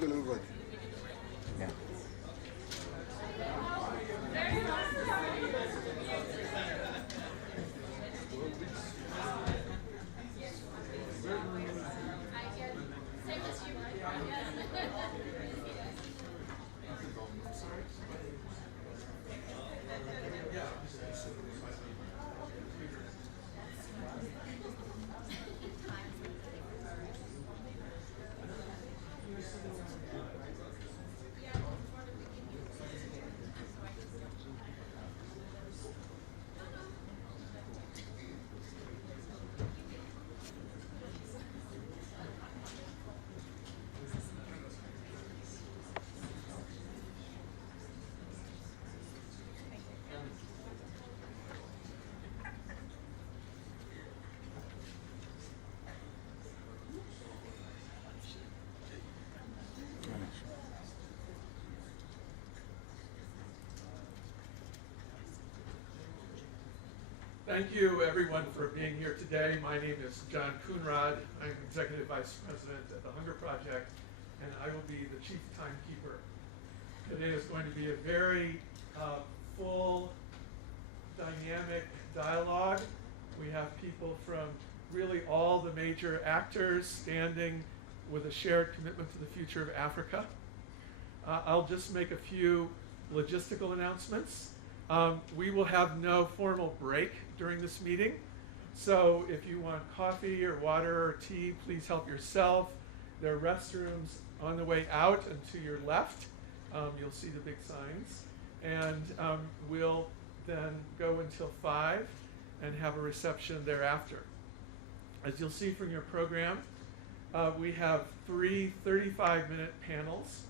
Yeah. Thank you, everyone, for being here today. My name is John Coonrod. I'm Executive Vice President at the Hunger Project, and I will be the Chief Timekeeper. Today is going to be a very full, dynamic dialogue. We have people from really all the major actors standing with a shared commitment to the future of Africa. I'll just make a few logistical announcements. We will have no formal break during this meeting. So if you want coffee or water or tea, please help yourself. There are restrooms on the way out and to your left. You'll see the big signs. And we'll then go until 5 and have a reception thereafter. As you'll see from your program, we have 3 35-minute panels.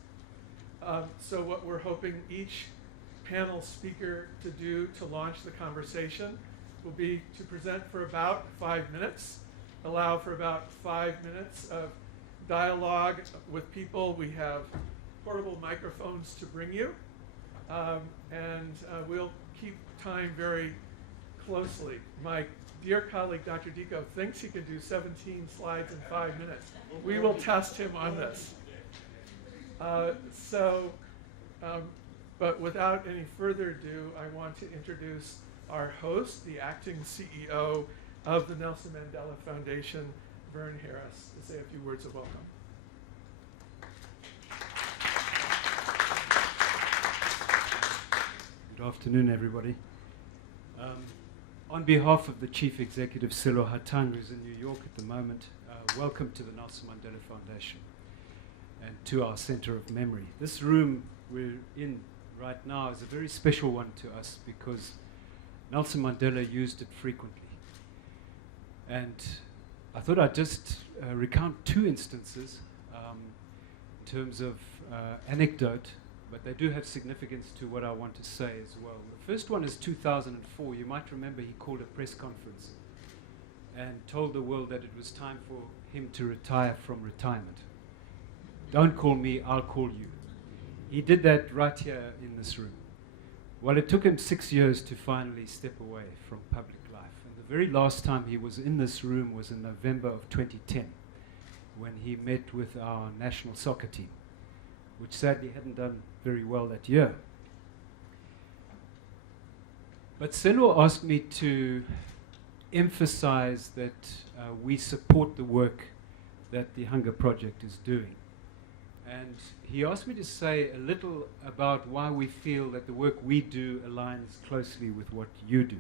So what we're hoping each panel speaker to do to launch the conversation will be to present for about 5 minutes, allow for about 5 minutes of dialogue with people. We have portable microphones to bring you, and we'll keep time very closely. My dear colleague, Dr. Dico, thinks he can do 17 slides in 5 minutes. We will test him on this. But without any further ado, I want to introduce our host, the acting CEO of the Nelson Mandela Foundation, Verne Harris, to say a few words of welcome. Good afternoon, everybody. On behalf of the Chief Executive, Selo Hatang, who's in New York at the moment, welcome to the Nelson Mandela Foundation and to our Center of Memory. This room we're in right now is a very special one to us because Nelson Mandela used it frequently. And I thought I'd just recount 2 instances in terms of anecdote, but they do have significance to what I want to say as well. The first one is 2004. You might remember he called a press conference and told the world that it was time for him to retire from retirement. Don't call me, I'll call you. He did that right here in this room. Well, it took him 6 years to finally step away from public life. And the very last time he was in this room was in November of 2010, when he met with our national soccer team, which sadly hadn't done very well that year. But Selo asked me to emphasize that we support the work that the Hunger Project is doing. And he asked me to say a little about why we feel that the work we do aligns closely with what you do.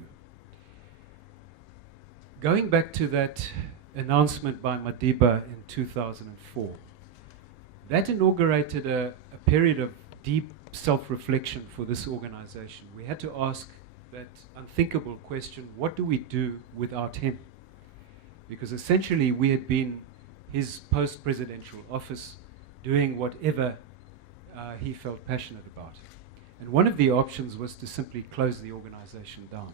Going back to that announcement by Madiba in 2004, that inaugurated a period of deep self-reflection for this organization. We had to ask that unthinkable question, what do we do without him? Because essentially we had been his post-presidential office doing whatever he felt passionate about. And one of the options was to simply close the organization down.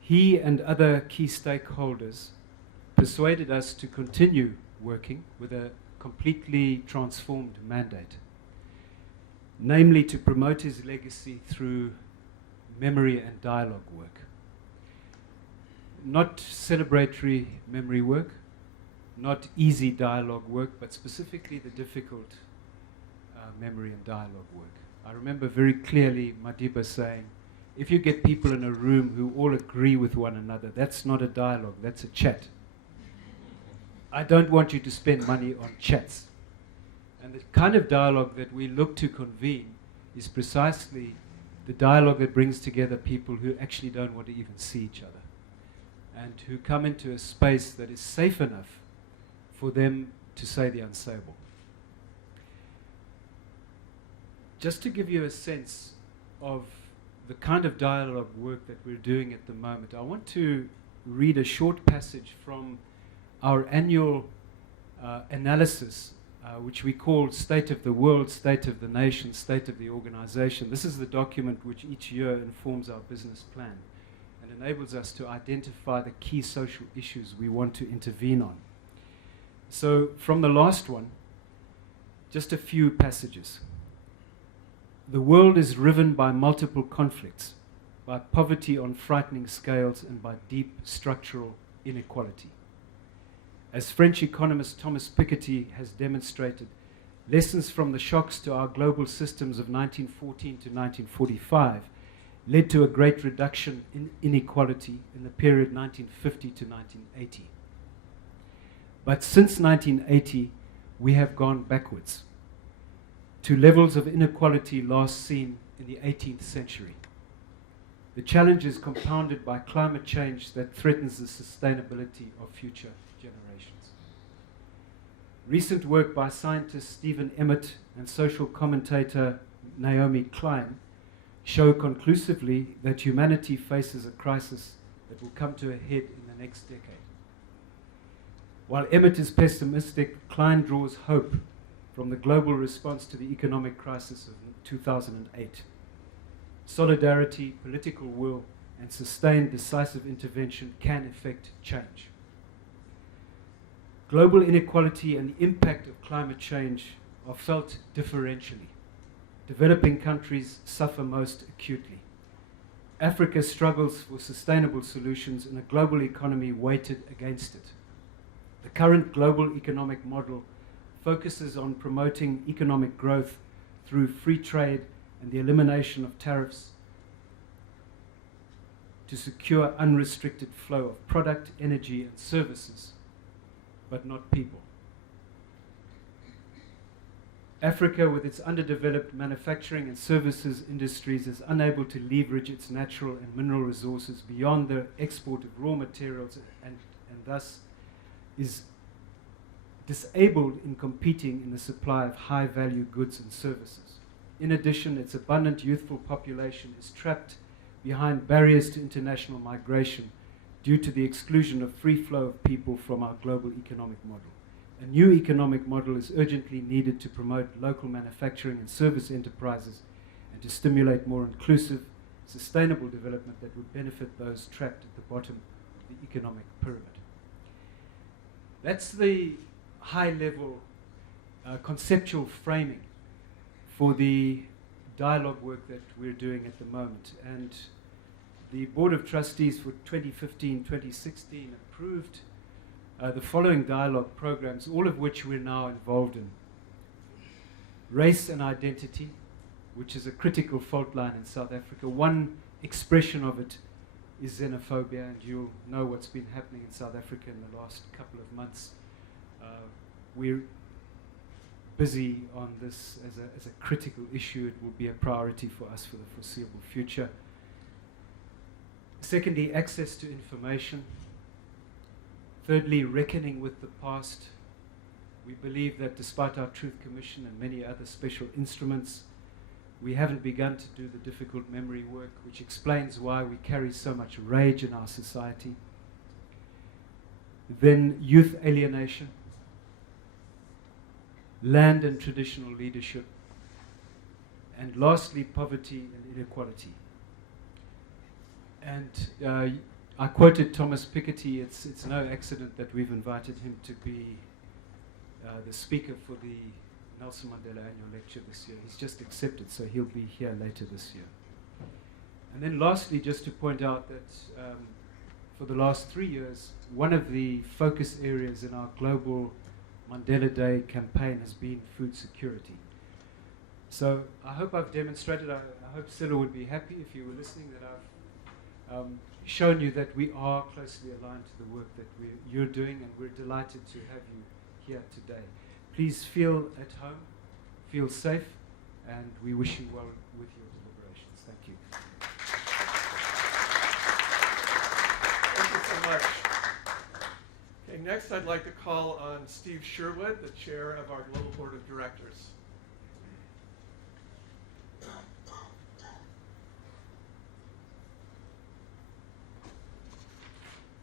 He and other key stakeholders persuaded us to continue working with a completely transformed mandate, namely to promote his legacy through memory and dialogue work. Not celebratory memory work, not easy dialogue work, but specifically the difficult memory and dialogue work. I remember very clearly Madiba saying, if you get people in a room who all agree with one another, that's not a dialogue, that's a chat. I don't want you to spend money on chats. And the kind of dialogue that we look to convene is precisely the dialogue that brings together people who actually don't want to even see each other, and who come into a space that is safe enough for them to say the unsayable. Just to give you a sense of the kind of dialogue work that we're doing at the moment, I want to read a short passage from our annual analysis, which we call State of the World, State of the Nation, State of the Organization. This is the document which each year informs our business plan and enables us to identify the key social issues we want to intervene on. So from the last one, just a few passages. The world is riven by multiple conflicts, by poverty on frightening scales, and by deep structural inequality. As French economist Thomas Piketty has demonstrated, lessons from the shocks to our global systems of 1914 to 1945 led to a great reduction in inequality in the period 1950 to 1980. But since 1980, we have gone backwards to levels of inequality last seen in the 18th century. The challenge is compounded by climate change that threatens the sustainability of future generations. Recent work by scientist Stephen Emmett and social commentator Naomi Klein show conclusively that humanity faces a crisis that will come to a head in the next decade. While Emmett is pessimistic, Klein draws hope from the global response to the economic crisis of 2008. Solidarity, political will, and sustained decisive intervention can effect change. Global inequality and the impact of climate change are felt differentially. Developing countries suffer most acutely. Africa struggles for sustainable solutions in a global economy weighted against it. The current global economic model focuses on promoting economic growth through free trade and the elimination of tariffs to secure unrestricted flow of product, energy, and services, but not people. Africa, with its underdeveloped manufacturing and services industries, is unable to leverage its natural and mineral resources beyond the export of raw materials and thus is disabled in competing in the supply of high-value goods and services. In addition, its abundant youthful population is trapped behind barriers to international migration due to the exclusion of free flow of people from our global economic model. A new economic model is urgently needed to promote local manufacturing and service enterprises and to stimulate more inclusive, sustainable development that would benefit those trapped at the bottom of the economic pyramid. That's the high-level conceptual framing for the dialogue work that we're doing at the moment. And the Board of Trustees for 2015-2016 approved the following dialogue programs, all of which we're now involved in. Race and identity, which is a critical fault line in South Africa. One expression of it is xenophobia, and you'll know what's been happening in South Africa in the last couple of months. We're busy on this as a critical issue. It will be a priority for us for the foreseeable future. Secondly, access to information. Thirdly, reckoning with the past. We believe that despite our Truth Commission and many other special instruments, we haven't begun to do the difficult memory work, which explains why we carry so much rage in our society. Then youth alienation, land and traditional leadership, and lastly, poverty and inequality. And I quoted Thomas Piketty. It's no accident that we've invited him to be the speaker for the Nelson Mandela annual lecture this year. He's just accepted, so he'll be here later this year. And then lastly, just to point out that for the last 3 years, one of the focus areas in our global Mandela Day campaign has been food security. So I hope I've demonstrated, I hope Silo would be happy if you were listening, that I've shown you that we are closely aligned to the work that you're doing, and we're delighted to have you here today. Please feel at home, feel safe, and we wish you well with your deliberations. Thank you. Thank you so much. Okay, next I'd like to call on Steve Sherwood, the chair of our Global Board of Directors.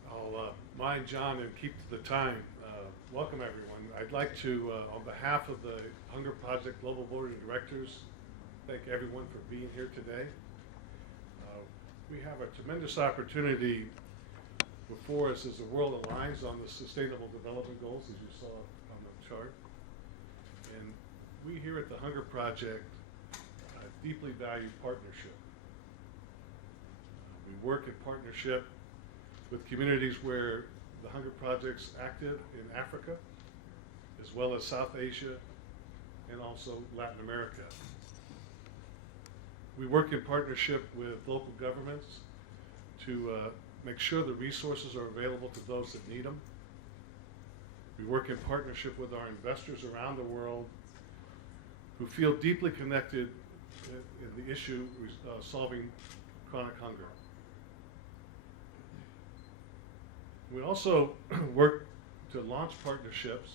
I'll mind John and keep to the time. Welcome everyone. I'd like to, on behalf of the Hunger Project Global Board of Directors, thank everyone for being here today. We have a tremendous opportunity before us as the world aligns on the Sustainable Development Goals, as you saw on the chart. And we here at the Hunger Project deeply value partnership. We work in partnership with communities where the Hunger Project's active in Africa, as well as South Asia, and also Latin America. We work in partnership with local governments to make sure the resources are available to those that need them. We work in partnership with our investors around the world who feel deeply connected in the issue of solving chronic hunger. We also work to launch partnerships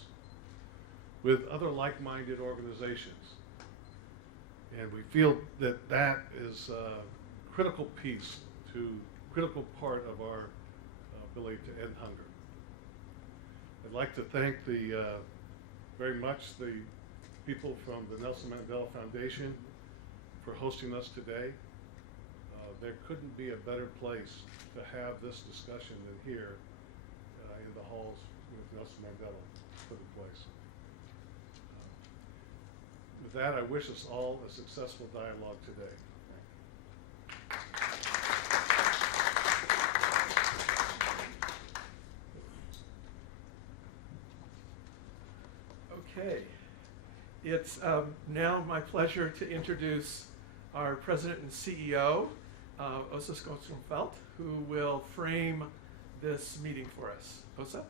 with other like-minded organizations. And we feel that that is a critical piece critical part of our ability to end hunger. I'd like to thank very much the people from the Nelson Mandela Foundation for hosting us today. There couldn't be a better place to have this discussion than here in the halls with Nelson Mandela put in place. With that, I wish us all a successful dialogue today. Okay, it's now my pleasure to introduce our President and CEO, Åsa Skogsholm-Felt, who will frame this meeting for us. Åsa?